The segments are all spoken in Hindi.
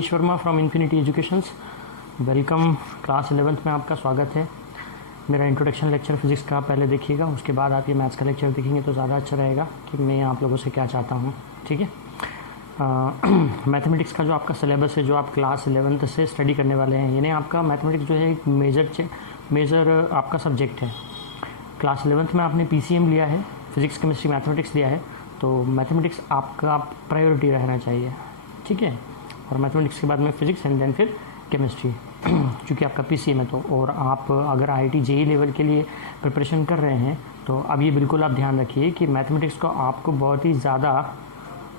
Manish Verma from infinity educations. Welcome class 11th में आपका स्वागत है। मेरा इंट्रोडक्शन लेक्चर फिजिक्स का पहले देखिएगा, उसके बाद आप ये मैथ्स का लेक्चर देखेंगे तो ज़्यादा अच्छा रहेगा कि मैं आप लोगों से क्या चाहता हूँ। ठीक है, मैथमेटिक्स का जो आपका सिलेबस है, जो आप क्लास 11th से स्टडी करने वाले हैं, यानी आपका मैथमेटिक्स जो है एक मेजर आपका सब्जेक्ट है। क्लास 11th में आपने PCM लिया है, फिजिक्स केमिस्ट्री मैथमेटिक्स लिया है, तो मैथमेटिक्स आपका प्रायोरिटी रहना चाहिए। ठीक है, और मैथमेटिक्स के बाद में फिजिक्स एंड देन फिर केमिस्ट्री, क्योंकि आपका PCM है। तो और आप अगर IIT JEE लेवल के लिए प्रिपरेशन कर रहे हैं तो अब ये बिल्कुल आप ध्यान रखिए कि मैथमेटिक्स को आपको बहुत ही ज़्यादा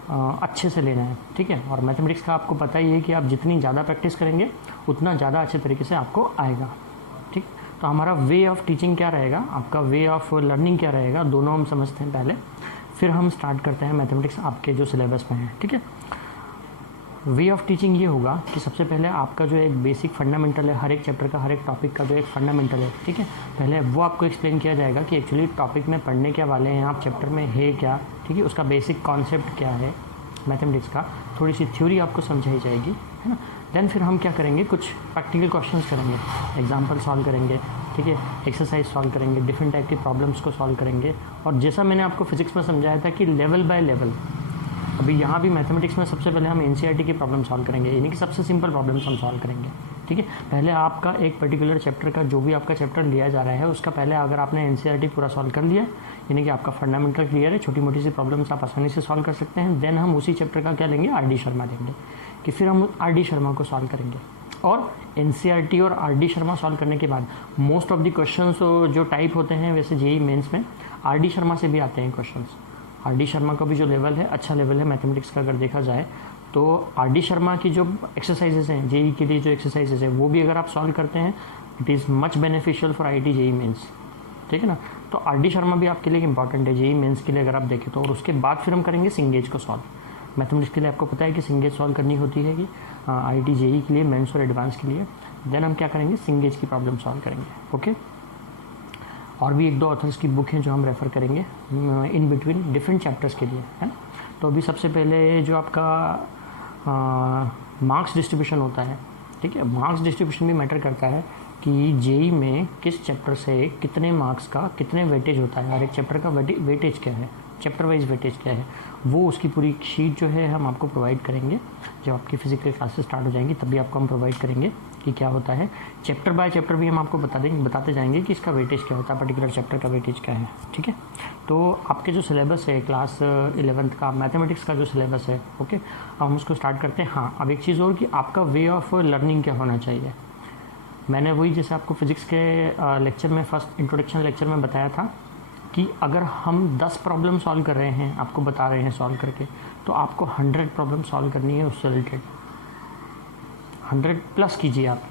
अच्छे से लेना है। ठीक है, और मैथमेटिक्स का आपको पता ही है कि आप जितनी ज़्यादा प्रैक्टिस करेंगे उतना ज़्यादा अच्छे तरीके से आपको आएगा। ठीक, तो हमारा वे ऑफ टीचिंग क्या रहेगा, आपका वे ऑफ लर्निंग क्या रहेगा, दोनों हम समझते हैं पहले, फिर हम स्टार्ट करते हैं मैथमेटिक्स आपके जो सिलेबस में है। ठीक है, वे ऑफ टीचिंग ये होगा कि सबसे पहले आपका जो एक बेसिक फंडामेंटल है, हर एक चैप्टर का, हर एक टॉपिक का जो एक फंडामेंटल है, ठीक है, पहले वो आपको एक्सप्लेन किया जाएगा कि एक्चुअली टॉपिक में पढ़ने क्या वाले हैं आप, चैप्टर में है क्या। ठीक है, उसका बेसिक कॉन्सेप्ट क्या है मैथमेटिक्स का, थोड़ी सी थ्योरी आपको समझाई जाएगी, है ना। देन फिर हम क्या करेंगे, कुछ प्रैक्टिकल क्वेश्चंस करेंगे, एग्जाम्पल सॉल्व करेंगे, ठीक है, एक्सरसाइज सॉल्व करेंगे, डिफरेंट टाइप की प्रॉब्लम्स को सॉल्व करेंगे। और जैसा मैंने आपको फिजिक्स में समझाया था कि लेवल बाय लेवल, अभी यहाँ भी मैथमेटिक्स में सबसे पहले हम NCERT की प्रॉब्लम सॉल्व करेंगे, यानी कि सबसे सिंपल प्रॉब्लम्स हम सॉल्व करेंगे। ठीक है, पहले आपका एक पर्टिकुलर चैप्टर का जो भी आपका चैप्टर लिया जा रहा है उसका पहले अगर आपने NCERT पूरा सॉल्व कर लिया, यानी कि आपका फंडामेंटल क्लियर है, छोटी मोटी सी प्रॉब्लम्स आप आसानी से सॉल्व कर सकते हैं। देन हम उसी चैप्टर का क्या लेंगे, RD शर्मा लेंगे, कि फिर हम RD शर्मा को सॉल्व करेंगे। और NCERT और RD शर्मा सॉल्व करने के बाद मोस्ट ऑफ द क्वेश्चन जो टाइप होते हैं वैसे JEE मेंस में RD शर्मा से भी आते हैं क्वेश्चन। RD शर्मा का भी जो लेवल है अच्छा लेवल है मैथमेटिक्स का अगर देखा जाए तो। RD शर्मा की जो एक्सरसाइजेज हैं JEE के लिए, जो एक्सरसाइजेज है वो भी अगर आप सॉल्व करते हैं, it is much beneficial for IIT JEE mains. ठीक है ना, तो RD शर्मा भी आपके लिए इंपॉर्टेंट है JEE मेंस के लिए अगर आप देखें तो। और उसके बाद फिर हम करेंगे सिंगेज को सॉल्व। मैथमेटिक्स के लिए आपको पता है कि सिंगेज सॉल्व करनी होती है कि IIT JEE के लिए, मेंस और एडवांस के लिए। देन हम क्या करेंगे, सिंगेज की प्रॉब्लम सॉल्व करेंगे। ओके, और भी एक दो ऑथर्स की बुक हैं जो हम रेफ़र करेंगे इन बिटवीन डिफरेंट चैप्टर्स के लिए, है ना। तो अभी सबसे पहले जो आपका मार्क्स डिस्ट्रीब्यूशन होता है, ठीक है, मार्क्स डिस्ट्रीब्यूशन भी मैटर करता है कि JEE में किस चैप्टर से कितने मार्क्स का कितने वेटेज होता है, और एक चैप्टर का वेटेज क्या है, चैप्टर वाइज वेटेज क्या है, वो उसकी पूरी शीट जो है हम आपको प्रोवाइड करेंगे। जब आपकी फिजिकल क्लासेस स्टार्ट हो जाएंगी तभी आपको हम प्रोवाइड करेंगे कि क्या होता है। चैप्टर बाय चैप्टर भी हम आपको बताते जाएंगे कि इसका वेटेज क्या होता है, पर्टिकुलर चैप्टर का वेटेज क्या है। ठीक है, तो आपके जो सिलेबस है क्लास 11th का मैथमेटिक्स का जो सिलेबस है, ओके, अब हम उसको स्टार्ट करते हैं। हाँ, अब एक चीज़ और कि आपका वे ऑफ लर्निंग क्या होना चाहिए। मैंने वही जैसे आपको फिजिक्स के लेक्चर में, फर्स्ट इंट्रोडक्शन लेक्चर में बताया था कि अगर हम 10 प्रॉब्लम सॉल्व कर रहे हैं, आपको बता रहे हैं सॉल्व करके, तो आपको 100 प्रॉब्लम सॉल्व करनी है उससे रिलेटेड। 100 प्लस कीजिए आप,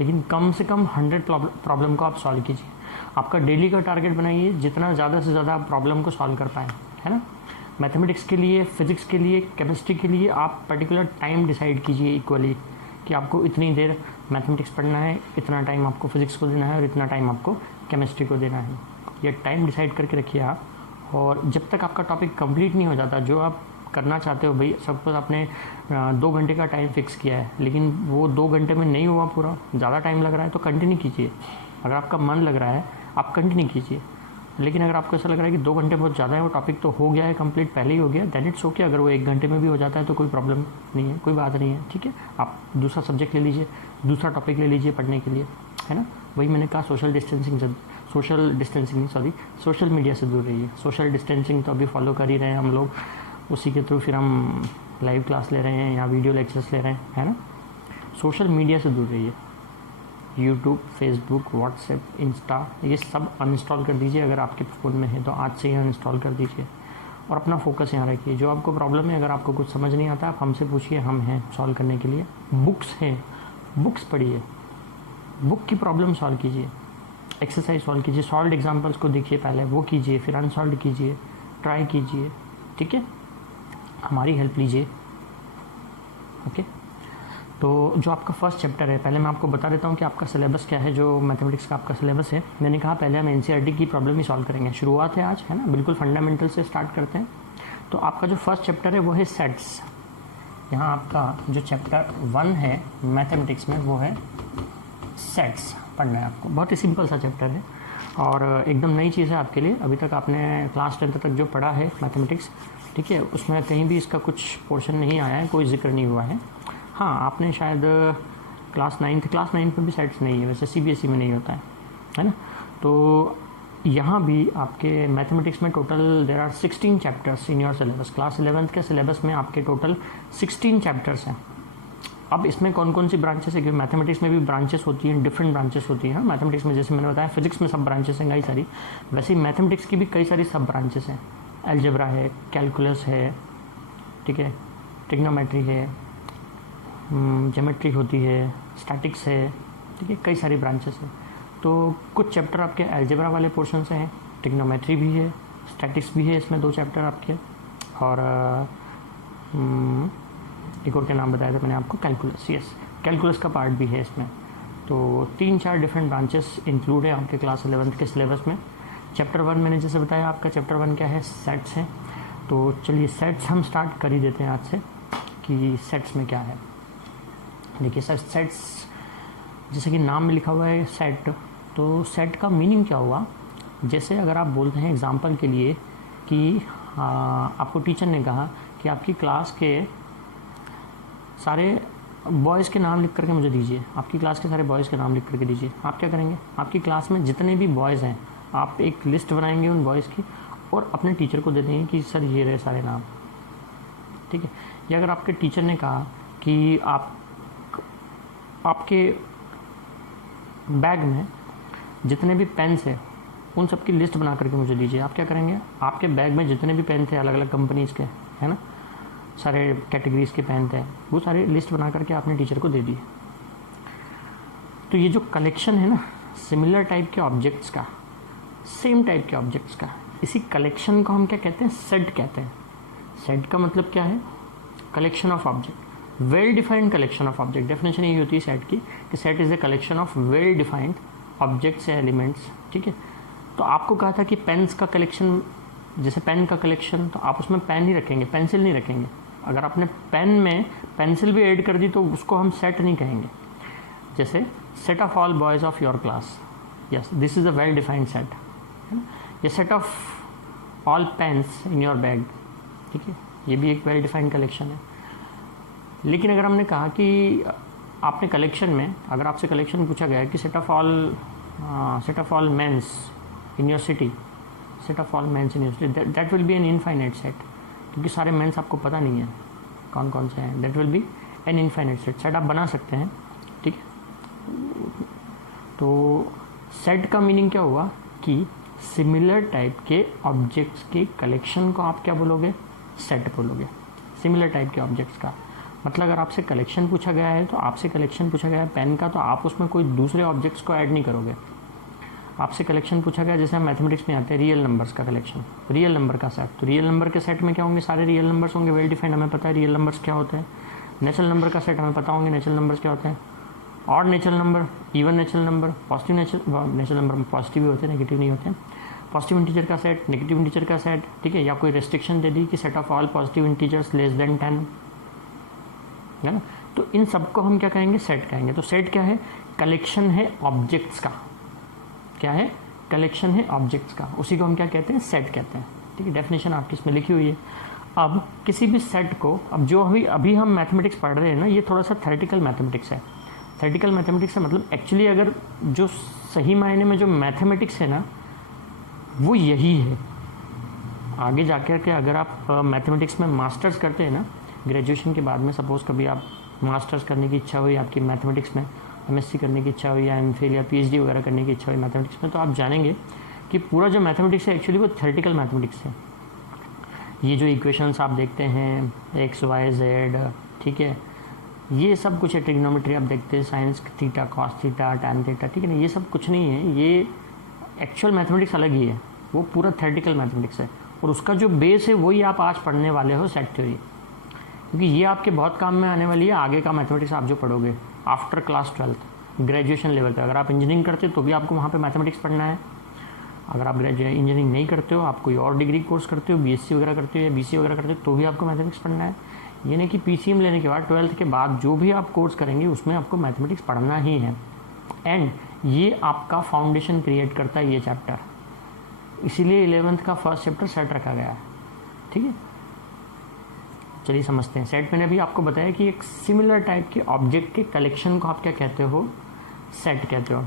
लेकिन कम से कम 100 प्रॉब्लम को आप सॉल्व कीजिए। आपका डेली का टारगेट बनाइए जितना ज़्यादा से ज़्यादा आप प्रॉब्लम को सॉल्व कर पाएँ, है ना। मैथमेटिक्स के लिए, फिजिक्स के लिए, केमिस्ट्री के लिए आप पर्टिकुलर टाइम डिसाइड कीजिए इक्वली कि आपको इतनी देर मैथमेटिक्स पढ़ना है, इतना टाइम आपको फिजिक्स को देना है और इतना टाइम आपको केमिस्ट्री को देना है। ये टाइम डिसाइड करके रखिए आप। और जब तक आपका टॉपिक कंप्लीट नहीं हो जाता, जो आप करना चाहते हो, भाई सपोज आपने 2 घंटे का टाइम फिक्स किया है, लेकिन वो 2 घंटे में नहीं हुआ पूरा, ज़्यादा टाइम लग रहा है तो कंटिन्यू कीजिए। अगर आपका मन लग रहा है आप कंटिन्यू कीजिए, लेकिन अगर आपको ऐसा लग रहा है कि 2 घंटे बहुत ज़्यादा है, वो टॉपिक तो हो गया है कंप्लीट, पहले ही हो गया, दैट इट्स ओके। अगर वो 1 घंटे में भी हो जाता है तो कोई प्रॉब्लम नहीं है, कोई बात नहीं है। ठीक है, आप दूसरा सब्जेक्ट ले लीजिए, दूसरा टॉपिक ले लीजिए पढ़ने के लिए, है ना। वही मैंने कहा, सोशल मीडिया से दूर रहिए। सोशल डिस्टेंसिंग तो अभी फॉलो कर ही रहे हैं हम लोग, उसी के थ्रू फिर हम लाइव क्लास ले रहे हैं या वीडियो लेक्चर्स ले रहे हैं, है ना। सोशल मीडिया से दूर रहिए, यूट्यूब, फेसबुक, व्हाट्सएप, इंस्टा, ये सब अनइंस्टॉल कर दीजिए। अगर आपके फ़ोन में है तो आज से ही अनइंस्टॉल कर दीजिए और अपना फोकस यहाँ रखिए। जो आपको प्रॉब्लम है, अगर आपको कुछ समझ नहीं आता आप हमसे पूछिए, हम हैं सॉल्व करने के लिए। बुक्स हैं, बुक्स पढ़िए, बुक की प्रॉब्लम सॉल्व कीजिए, एक्सरसाइज सॉल्व कीजिए, सॉल्व एग्जाम्पल्स को देखिए पहले, वो कीजिए, फिर अनसॉल्व कीजिए, ट्राई कीजिए। ठीक है, हमारी हेल्प लीजिए। ओके, तो जो आपका फर्स्ट चैप्टर है, पहले मैं आपको बता देता हूँ कि आपका सिलेबस क्या है। जो मैथमेटिक्स का आपका सिलेबस है, मैंने कहा पहले हम NCERT की प्रॉब्लम ही सॉल्व करेंगे। शुरुआत है आज, है ना, बिल्कुल फंडामेंटल से स्टार्ट करते हैं। तो आपका जो फर्स्ट चैप्टर है वो है सेट्स। यहाँ आपका जो चैप्टर 1 है मैथमेटिक्स में वो है सेट्स पढ़ना है आपको। बहुत ही सिंपल सा चैप्टर है और एकदम नई चीज़ है आपके लिए। अभी तक आपने क्लास 10th तक जो पढ़ा है मैथमेटिक्स, ठीक है, उसमें कहीं भी इसका कुछ पोर्शन नहीं आया है, कोई जिक्र नहीं हुआ है। हाँ, आपने शायद क्लास 9 में भी सेट्स नहीं है, वैसे CBSE में नहीं होता है ना। तो यहाँ भी आपके मैथमेटिक्स में total there are 16 chapters in your syllabus. Class 11th के सिलेबस में आपके टोटल 16 चैप्टर्स हैं। अब इसमें कौन कौन सी ब्रांचेस है, क्योंकि मैथमेटिक्स में भी ब्रांचेस होती हैं, डिफरेंट ब्रांचेस होती हैं। मैथमेटिक्स में जैसे मैंने बताया फिजिक्स में सब ब्रांचेस हैं कई सारी, वैसे ही मैथमेटिक्स की भी कई सारी सब ब्रांचेस हैं। अलजेब्रा है, कैलकुलस है, ठीक है, ट्रिग्नोमेट्री है, ज्योमेट्री होती है, स्टैटिक्स है, ठीक है, कई सारी ब्रांचेस हैं। तो कुछ चैप्टर आपके अलजेब्रा वाले पोर्शन से हैं, ट्रिग्नोमेट्री भी है, स्टैटिक्स भी है, इसमें 2 चैप्टर आपके, और एक और क्या नाम बताया था मैंने आपको, कैलकुलस। यस, कैलकुलस का पार्ट भी है इसमें। तो 3-4 डिफरेंट ब्रांचेस इंक्लूड है आपके क्लास 11th के सिलेबस में। चैप्टर 1 मैंने जैसे बताया, आपका चैप्टर 1 क्या है, सेट्स हैं। तो चलिए सेट्स हम स्टार्ट कर ही देते हैं आज से कि सेट्स में क्या है। देखिए सर, सेट्स जैसे कि नाम में लिखा हुआ है सेट, तो सेट का मीनिंग क्या हुआ। जैसे अगर आप बोलते हैं एग्जांपल के लिए कि आपको टीचर ने कहा कि आपकी क्लास के सारे बॉयज़ के नाम लिख करके मुझे दीजिए, आपकी क्लास के सारे बॉयज़ के नाम लिख करके दीजिए। आप क्या करेंगे, आपकी क्लास में जितने भी बॉयज़ हैं आप एक लिस्ट बनाएंगे उन बॉयज़ की और अपने टीचर को दे देंगे कि सर ये रहे सारे नाम, ठीक है। या अगर आपके टीचर ने कहा कि आपके बैग में जितने भी पेन्स हैं उन सब की लिस्ट बना करके मुझे दीजिए, आप क्या करेंगे, आपके बैग में जितने भी पेन थे अलग अलग कंपनीज़ के, है ना, सारे कैटेगरीज़ के पेन थे, वो सारे लिस्ट बना करके आपने टीचर को दे दिए। तो ये जो कलेक्शन है ना सिमिलर टाइप के ऑब्जेक्ट्स का, सेम टाइप के ऑब्जेक्ट्स का, इसी कलेक्शन को हम क्या कहते हैं, सेट कहते हैं। सेट का मतलब क्या है, collection of object, well defined collection of object. Definition यही होती है सेट की कि set is a collection of well defined objects या एलिमेंट्स, ठीक है। तो आपको कहा था कि पेन्स का कलेक्शन, जैसे पेन का कलेक्शन, तो आप उसमें पेन ही रखेंगे, पेंसिल नहीं रखेंगे। अगर आपने पेन में पेंसिल भी ऐड कर दी तो उसको हम सेट नहीं कहेंगे। जैसे set of all boys of your class, yes this is a well defined set, है ना। ये set of all pens in your bag, ठीक है, ये भी एक वेल डिफाइंड कलेक्शन है। लेकिन अगर हमने कहा कि आपने कलेक्शन में, अगर आपसे कलेक्शन पूछा गया कि set of all mens in your city, set of all mens in your city, that will be an infinite set, क्योंकि सारे मेंस आपको पता नहीं है कौन कौन से हैं। That will be an infinite set. Set आप बना सकते हैं, ठीक है। तो सेट का मीनिंग क्या हुआ कि सिमिलर टाइप के ऑब्जेक्ट्स के कलेक्शन को आप क्या बोलोगे, सेट बोलोगे। सिमिलर टाइप के ऑब्जेक्ट्स का मतलब अगर आपसे कलेक्शन पूछा गया है, तो आपसे कलेक्शन पूछा गया है पेन का, तो आप उसमें कोई दूसरे ऑब्जेक्ट्स को ऐड नहीं करोगे। आपसे कलेक्शन पूछा गया, जैसे हम मैथमेटिक्स में आते हैं रियल नंबर्स का कलेक्शन, रियल नंबर का सेट, तो रियल नंबर के सेट में क्या होंगे, सारे रियल नंबर्स होंगे, वेल डिफाइंड, हमें पता है रियल नंबर्स क्या होते हैं। नेचुरल नंबर का सेट हमें पता होंगे नेचुरल नंबर्स क्या होते हैं, odd natural number, even natural number, positive natural number positive भी होते हैं, नेगेटिव नहीं होते हैं। पॉजिटिव इंटीजर का सेट, नेगेटिव इंटीजर का सेट, ठीक है। या कोई रेस्ट्रिक्शन दे दी कि set of all positive integers less than 10, है ना, तो इन सबको हम क्या कहेंगे, सेट कहेंगे। तो सेट क्या है, कलेक्शन है ऑब्जेक्ट्स का, क्या है, कलेक्शन है ऑब्जेक्ट्स का, उसी को हम क्या कहते हैं, सेट कहते हैं, ठीक है। डेफिनेशन आपकी इसमें लिखी हुई है। अब किसी भी सेट को, अब जो अभी हम मैथमेटिक्स पढ़ रहे हैं ना, ये थोड़ा सा थ्योरेटिकल मैथमेटिक्स है। थ्योरेटिकल मैथमेटिक्स है मतलब एक्चुअली अगर जो सही मायने में जो मैथमेटिक्स है ना वो यही है। आगे जाकर के अगर आप मैथमेटिक्स में मास्टर्स करते हैं ना, ग्रेजुएशन के बाद में, सपोज़ कभी आप मास्टर्स करने की इच्छा हुई आपकी मैथमेटिक्स में, एमएससी करने की इच्छा हुई या एमफिल या पीएचडी वगैरह करने की इच्छा हुई मैथमेटिक्स में, तो आप जानेंगे कि पूरा जो मैथमेटिक्स है एक्चुअली वो थ्योरेटिकल मैथमेटिक्स है। ये जो इक्वेशंस आप देखते हैं एक्स वाई जेड, ठीक है, ये सब कुछ है। ट्रिग्नोमेट्री आप देखते हैं, science theta, cos theta, tan theta, ठीक है ना, ये सब कुछ नहीं है, ये एक्चुअल मैथमेटिक्स अलग ही है, वो पूरा थ्योरेटिकल मैथमेटिक्स है। और उसका जो बेस है वही आप आज पढ़ने वाले हो, सेट थ्योरी, क्योंकि ये आपके बहुत काम में आने वाली है आगे का मैथमेटिक्स आप जो पढ़ोगे आफ्टर क्लास 12 ग्रेजुएशन लेवल पे। अगर आप इंजीनियरिंग करते हो तो भी आपको वहाँ पे मैथमेटिक्स पढ़ना है। अगर आप इंजीनियरिंग नहीं करते हो, आप कोई और डिग्री कोर्स करते हो, बीएससी वगैरह करते हो या बीसीए वगैरह करते हो, तो भी आपको मैथमेटिक्स पढ़ना है। यानी कि पीसीएम लेने के बाद 12th के बाद जो भी आप कोर्स करेंगे उसमें आपको मैथमेटिक्स पढ़ना ही है। एंड ये आपका फाउंडेशन क्रिएट करता है ये चैप्टर, इसीलिए 11th का फर्स्ट चैप्टर सेट रखा गया है। ठीक है, चलिए समझते हैं। सेट मैंने अभी आपको बताया कि एक सिमिलर टाइप के ऑब्जेक्ट के कलेक्शन को आप क्या कहते हो, सेट कहते हो।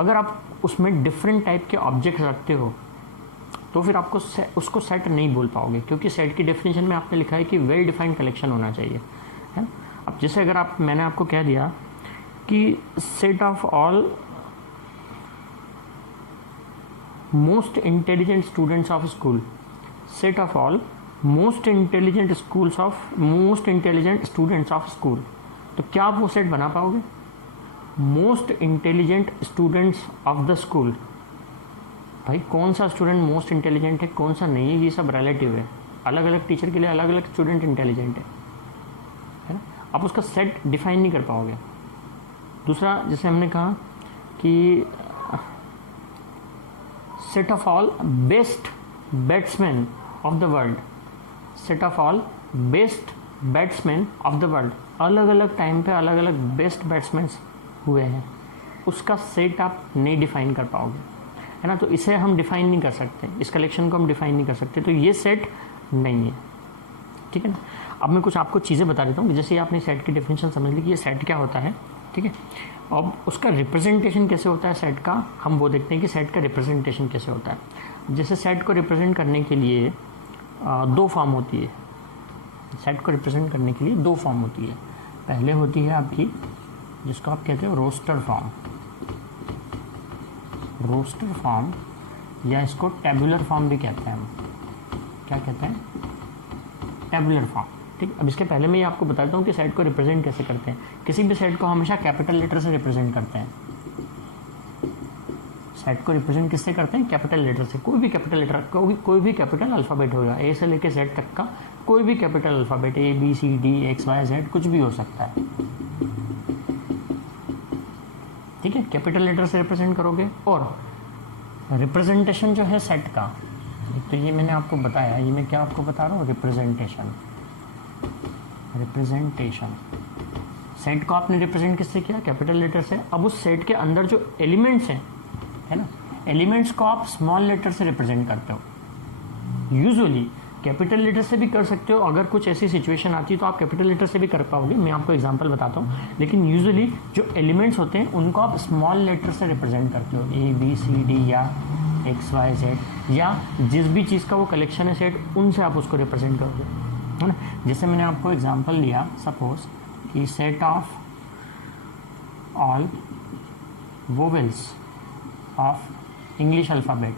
अगर आप उसमें डिफरेंट टाइप के ऑब्जेक्ट रखते हो तो फिर आपको उसको सेट नहीं बोल पाओगे, क्योंकि सेट की डेफिनेशन में आपने लिखा है कि वेल डिफाइंड कलेक्शन होना चाहिए, है। अब जैसे अगर मैंने आपको कह दिया कि set of all most intelligent students of school, set of all most intelligent students of school, तो क्या आप वो सेट बना पाओगे? Most intelligent students of the school, भाई कौन सा स्टूडेंट मोस्ट इंटेलिजेंट है, कौन सा नहीं है, ये सब रिलेटिव है। अलग अलग टीचर के लिए अलग अलग स्टूडेंट इंटेलिजेंट है ना। आप उसका सेट डिफाइन नहीं कर पाओगे। दूसरा, जैसे हमने कहा कि set of all best batsman of the world, set of all best batsman of the world, अलग अलग टाइम पे अलग अलग बेस्ट बैट्समैन हुए हैं, उसका सेट आप नहीं डिफाइन कर पाओगे, है ना। तो इसे हम डिफाइन नहीं कर सकते, इस कलेक्शन को हम डिफाइन नहीं कर सकते, तो ये सेट नहीं है। ठीक है ना। अब मैं कुछ आपको चीज़ें बता देता हूँ, जैसे आपने सेट की डेफिनेशन समझ ली कि ये सेट क्या होता है। ठीक है, अब उसका रिप्रेजेंटेशन कैसे होता है सेट का, हम वो देखते हैं कि सेट का रिप्रेजेंटेशन कैसे होता है। जैसे सेट को रिप्रेजेंट करने के लिए दो फॉर्म होती है। सेट को रिप्रेजेंट करने के लिए दो फॉर्म होती है। पहले होती है आपकी, जिसको आप कहते हो रोस्टर फॉर्म, रोस्टर फॉर्म, या इसको टेबुलर फॉर्म भी कहते हैं हम। क्या कहते हैं? Tabular form. ठीक, अब इसके पहले मैं ये आपको बताता हूँ कि सेट को रिप्रेजेंट कैसे करते हैं। किसी भी सेट को हमेशा कैपिटल लेटर से रिप्रेजेंट करते हैं। सेट को रिप्रेजेंट किससे करते हैं? कैपिटल लेटर से। कोई भी कैपिटल लेटर, कोई भी कैपिटल अल्फ़ाबेट होगा, ए से लेकर जेड तक का कोई भी capital alphabet, A B C D X Y Z, कुछ भी हो सकता है। ठीक है, कैपिटल लेटर से रिप्रेजेंट करोगे। और रिप्रेजेंटेशन जो है सेट का, तो ये मैंने आपको बताया, ये मैं क्या आपको बता रहा हूँ, रिप्रेजेंटेशन। रिप्रेजेंटेशन सेट को आपने रिप्रेजेंट किससे किया? कैपिटल लेटर से। अब उस सेट के अंदर जो एलिमेंट्स हैं, है ना, एलिमेंट्स को आप स्मॉल लेटर से रिप्रेजेंट करते हो। यूजुअली कैपिटल लेटर से भी कर सकते हो, अगर कुछ ऐसी सिचुएशन आती है तो आप कैपिटल लेटर से भी कर पाओगे, मैं आपको एग्जांपल बताता हूँ। लेकिन यूजुअली जो एलिमेंट्स होते हैं उनको आप स्मॉल लेटर से रिप्रेजेंट करते हो, ए बी सी डी या एक्स वाई जेड, या जिस भी चीज़ का वो कलेक्शन है सेट, उनसे आप उसको रिप्रेजेंट करोगे, है ना। जैसे मैंने आपको एग्जांपल लिया, सपोज कि set of all vowels of English alphabet,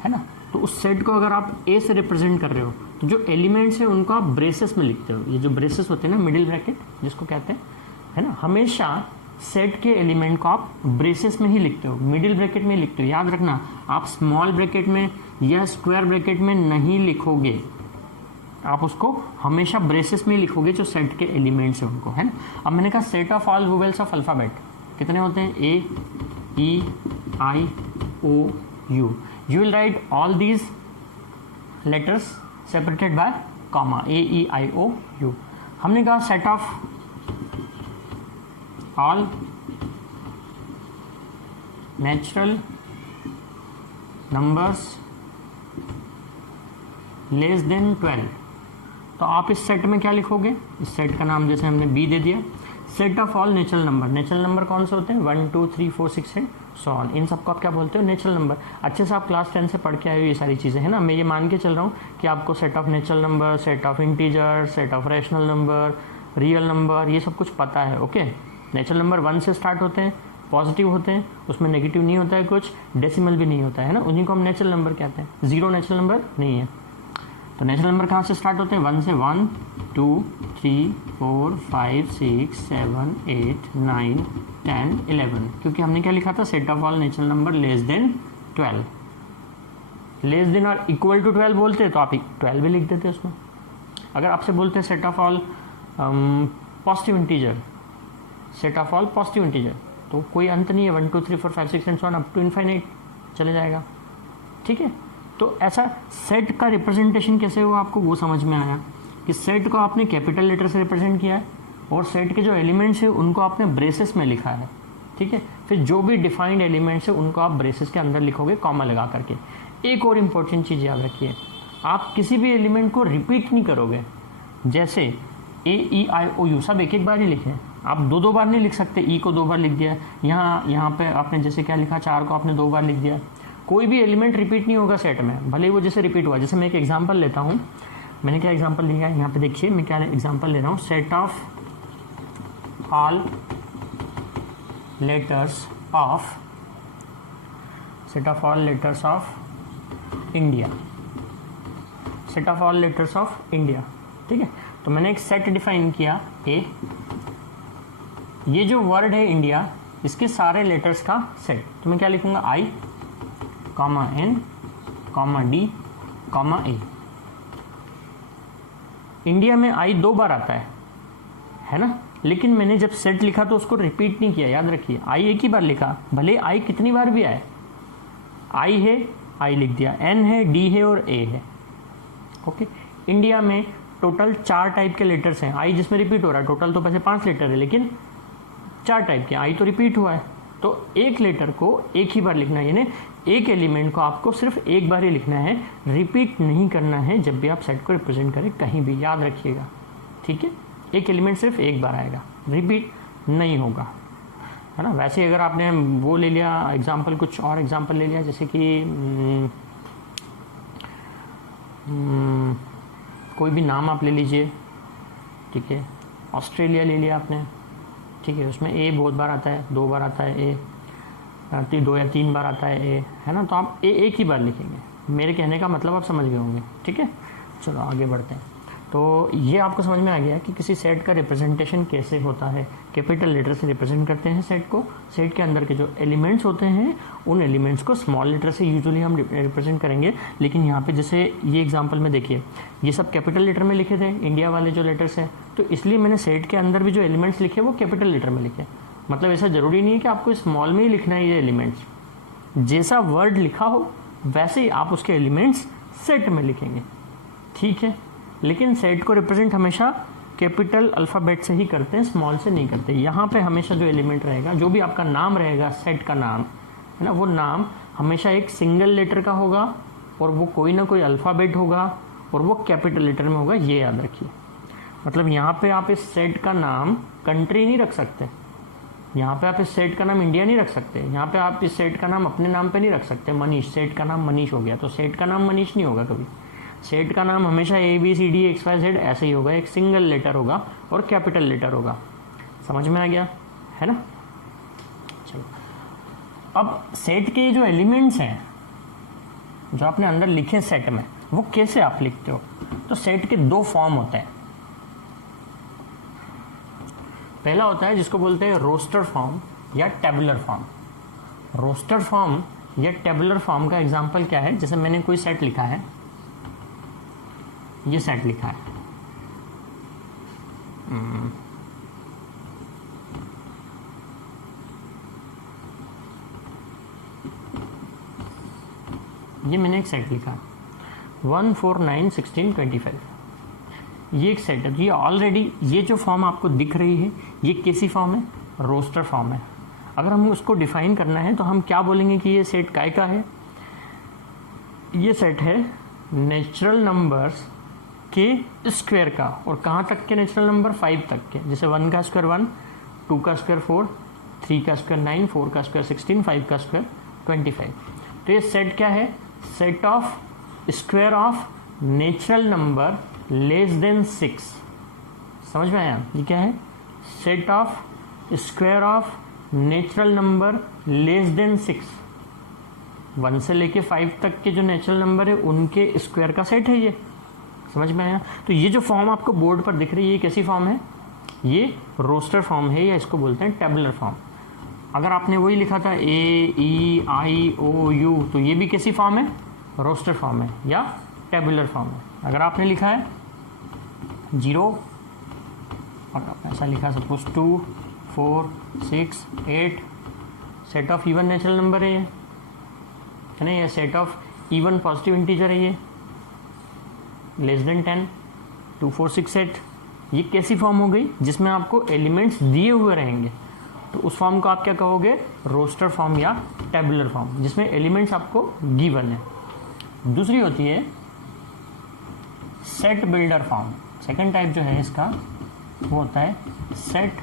है ना। तो उस सेट को अगर आप ए से रिप्रेजेंट कर रहे हो तो जो एलिमेंट्स है उनको आप ब्रेसेस में लिखते हो। ये जो ब्रेसेस होते हैं ना, मिडिल ब्रैकेट जिसको कहते हैं, है ना, हमेशा सेट के एलिमेंट को आप ब्रेसेस में ही लिखते हो, मिडिल ब्रैकेट में लिखते हो। याद रखना, आप स्मॉल ब्रैकेट में या स्क्वायर ब्रैकेट में नहीं लिखोगे, आप उसको हमेशा ब्रेसेस में लिखोगे जो सेट के एलिमेंट्स है उनको, है ना। अब मैंने कहा set of all vowels of alphabet कितने होते हैं? ए ई आई ओ you. You will write all these letters separated by comma, A E I O U. हमने कहा set of all natural numbers less than 12, तो आप इस सेट में क्या लिखोगे? इस सेट का नाम जैसे हमने बी दे दिया, set of all natural number. Natural number कौन से होते हैं? 1 2 3 4 6 एंड सो ऑन। इन सबको आप क्या बोलते हो? Natural number. अच्छे से आप क्लास 10 से पढ़ के आए हो ये सारी चीज़ें, है ना। मैं ये मान के चल रहा हूँ कि आपको set of natural number, set of integer, set of rational number, real number, ये सब कुछ पता है। ओके, नेचुरल नंबर 1 से स्टार्ट होते हैं, पॉजिटिव होते हैं, उसमें नेगेटिव नहीं होता है, कुछ डेसिमल भी नहीं होता है ना, उन्हीं को हम नेचुरल नंबर कहते हैं। जीरो नेचुरल नंबर नहीं है। तो नेचुरल नंबर कहाँ से स्टार्ट होते हैं? 1 से 1 2 3 4 5 6 7 8 9 10 11, क्योंकि हमने क्या लिखा था? Set of all natural number less than 12। Less than और इक्वल टू 12 बोलते तो आप 12 भी लिख देते उसमें। अगर आपसे बोलते हैं set of all positive integer, set of all positive integer, तो कोई अंत नहीं है, 1 2 3 4 5 6 and so on up to infinite चले जाएगा। ठीक है, तो ऐसा सेट का रिप्रेजेंटेशन कैसे हुआ आपको वो समझ में आया कि सेट को आपने कैपिटल लेटर से रिप्रेजेंट किया है और सेट के जो एलिमेंट्स है उनको आपने ब्रेसेस में लिखा है, ठीक है। फिर जो भी डिफाइंड एलिमेंट्स है उनको आप ब्रेसेस के अंदर लिखोगे कॉमा लगा करके। एक और इम्पोर्टेंट चीज़ याद रखिए, आप किसी भी एलिमेंट को रिपीट नहीं करोगे। जैसे ए ई आई ओ यू सब एक एक बार ही लिखें, आप दो दो बार नहीं लिख सकते। ई को 2 बार लिख दिया, यहाँ पे आपने जैसे क्या लिखा 4 को आपने 2 बार लिख दिया। कोई भी एलिमेंट रिपीट नहीं होगा सेट में, भले ही वो जैसे रिपीट हुआ। जैसे मैं एक एग्जांपल लेता हूँ, मैंने क्या एग्जांपल लिया है यहाँ पे देखिए, मैं क्या एग्जांपल ले रहा हूँ, set of all letters of India, set of all letters of India, ठीक है। तो मैंने एक सेट डिफाइन किया ए, ये जो वर्ड है इंडिया इसके सारे लेटर्स का सेट। तो मैं क्या लिखूंगा, I comma N comma D comma A. India में आई 2 बार आता है ना, लेकिन मैंने जब सेट लिखा तो उसको रिपीट नहीं किया, याद रखिए। आई एक ही बार लिखा, भले आई कितनी बार भी आए। आई है, आई लिख दिया, एन है, डी है और ए है, ओके। इंडिया में टोटल 4 टाइप के लेटर्स हैं, आई जिसमें रिपीट हो रहा है। टोटल तो वैसे 5 लेटर है लेकिन 4 टाइप के, आई तो रिपीट हुआ है। तो एक लेटर को एक ही बार लिखना है, यानी एक एलिमेंट को आपको सिर्फ एक बार ही लिखना है, रिपीट नहीं करना है जब भी आप सेट को रिप्रेजेंट करें कहीं भी, याद रखिएगा, ठीक है। एक एलिमेंट सिर्फ एक बार आएगा, रिपीट नहीं होगा, है ना। वैसे अगर आपने वो ले लिया एग्जाम्पल, कुछ और एग्जाम्पल ले लिया, जैसे कि कोई भी नाम आप ले लीजिए, ठीक है। ऑस्ट्रेलिया ले लिया आपने, ठीक है, उसमें ए बहुत बार आता है, 2 बार आता है ए, 2 या 3 बार आता है ए, है ना। तो आप ए एक ही बार लिखेंगे। मेरे कहने का मतलब आप समझ गए होंगे, ठीक है। चलो आगे बढ़ते हैं। तो ये आपको समझ में आ गया कि किसी सेट का रिप्रेजेंटेशन कैसे होता है। कैपिटल लेटर से रिप्रेजेंट करते हैं सेट को। सेट के अंदर के जो एलिमेंट्स होते हैं उन एलिमेंट्स को स्मॉल लेटर से यूजुअली हम रिप्रेजेंट करेंगे, लेकिन यहाँ पे जैसे ये एग्जांपल में देखिए, ये सब कैपिटल लेटर में लिखे थे इंडिया वाले जो लेटर्स हैं, तो इसलिए मैंने सेट के अंदर भी जो एलिमेंट्स लिखे वो कैपिटल लेटर में लिखे। मतलब ऐसा ज़रूरी नहीं है कि आपको स्मॉल में ही लिखना है ये एलिमेंट्स, जैसा वर्ड लिखा हो वैसे ही आप उसके एलिमेंट्स सेट में लिखेंगे, ठीक है। लेकिन सेट को रिप्रेजेंट हमेशा कैपिटल अल्फ़ाबेट से ही करते हैं, स्मॉल से नहीं करते। यहाँ पे हमेशा जो एलिमेंट रहेगा, जो भी आपका नाम रहेगा सेट का नाम, है ना, वो नाम हमेशा एक सिंगल लेटर का होगा और वो कोई ना कोई अल्फ़ाबेट होगा और वो कैपिटल लेटर में होगा, ये याद रखिए। मतलब यहाँ पे आप इस सेट का नाम कंट्री नहीं रख सकते, यहाँ पे आप इस सेट का नाम इंडिया नहीं रख सकते, यहाँ पे आप इस सेट का नाम अपने नाम पे नहीं रख सकते। मनीष, सेट का नाम मनीष हो गया तो सेट का नाम मनीष नहीं होगा कभी। सेट का नाम हमेशा ABCD XYZ ऐसे ही होगा, एक सिंगल लेटर होगा और कैपिटल लेटर होगा। समझ में आ गया, है ना। चलो अब सेट के जो एलिमेंट्स हैं जो आपने अंदर लिखे सेट में, वो कैसे आप लिखते हो। तो सेट के 2 फॉर्म होते हैं। पहला होता है जिसको बोलते हैं रोस्टर फॉर्म या टेबुलर फॉर्म। रोस्टर फॉर्म या टेबुलर फॉर्म का एग्जांपल क्या है, जैसे मैंने कोई सेट लिखा है, ये सेट लिखा है, ये मैंने एक सेट लिखा है 1 4 9 16 25, ये एक सेट है। तो ये ऑलरेडी ये जो फॉर्म आपको दिख रही है ये कैसी फॉर्म है, रोस्टर फॉर्म है। अगर हमें उसको डिफाइन करना है तो हम क्या बोलेंगे कि ये सेट काय का है, ये सेट है नेचुरल नंबर्स के स्क्वायर का। और कहाँ तक के नेचुरल नंबर, 5 तक के। जैसे 1 का स्क्वायर 1, 2 का स्क्वायर 4, 3 का स्क्वायर 9, 4 का स्क्वायर 16, 5 का स्क्वायर 25। तो ये सेट क्या है, set of square of natural number less than 6। समझ में आया, ये क्या है, set of square of natural number less than 6। 1 से लेके 5 तक के जो नेचुरल नंबर है उनके स्क्वायर का सेट है ये। समझ में आया। तो ये जो फॉर्म आपको बोर्ड पर दिख रही है ये कैसी फॉर्म है, ये रोस्टर फॉर्म है या इसको बोलते हैं टेबुलर फॉर्म। अगर आपने वही लिखा था AEIOU तो ये भी कैसी फॉर्म है, रोस्टर फॉर्म है या टेबुलर फॉर्म है। अगर आपने लिखा है 0 और ऐसा लिखा suppose 2 4 6 8, set of even natural number है ना, या set of even positive integer है ये, लेस देन 10, 2 4 6 8। ये कैसी फॉर्म हो गई जिसमें आपको एलिमेंट्स दिए हुए रहेंगे, तो उस फॉर्म को आप क्या कहोगे, रोस्टर फॉर्म या टेबुलर फॉर्म, जिसमें एलिमेंट्स आपको गिवन है। दूसरी होती है set builder form. Second type जो है इसका वो होता है set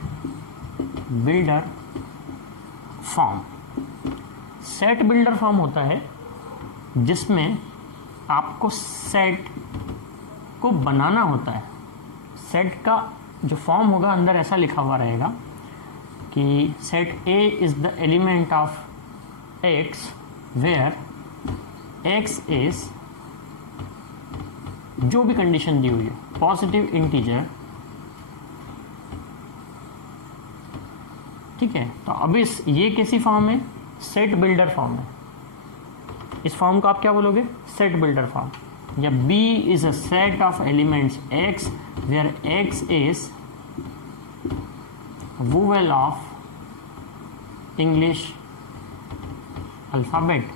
builder form. Set builder form होता है जिसमें आपको सेट को बनाना होता है। सेट का जो फॉर्म होगा अंदर ऐसा लिखा हुआ रहेगा कि set A is the element of X where X is, जो भी कंडीशन दी हुई है, पॉजिटिव इंटीजर, ठीक है। तो अब ये कैसी फॉर्म है, सेट बिल्डर फॉर्म है। इस फॉर्म को आप क्या बोलोगे, सेट बिल्डर फॉर्म। या B is a set of elements X where X is vowel of English alphabet,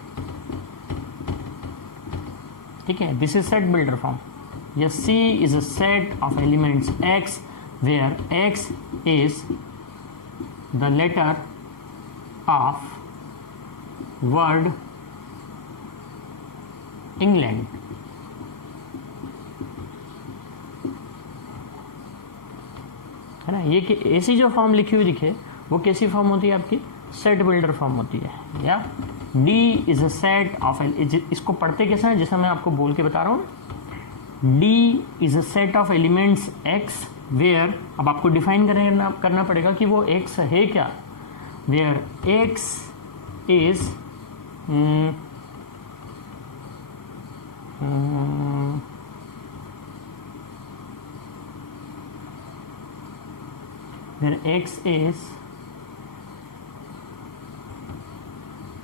ठीक है, this is set builder form. या C is a set of elements X where X is the letter of word England. है ना, ये कि ऐसी जो फॉर्म लिखी हुई दिखे वो कैसी फॉर्म होती है आपकी, सेट बिल्डर फॉर्म होती है। या D is a set of, इसको पढ़ते कैसे हैं, जैसा मैं आपको बोल के बता रहा हूँ। D is a set of elements X where, अब आपको डिफाइन करना पड़ेगा कि वो X है क्या, where X is where X is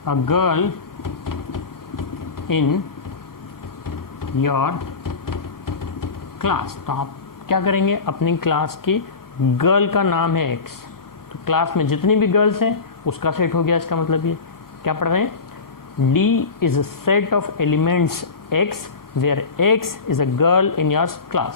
a girl in your class। तो आप क्या करेंगे, अपनी क्लास की गर्ल का नाम है X, तो क्लास में जितनी भी गर्ल्स हैं उसका सेट हो गया। इसका मतलब ये क्या पढ़ रहे हैं, D is a set of elements X where X is a girl in your class,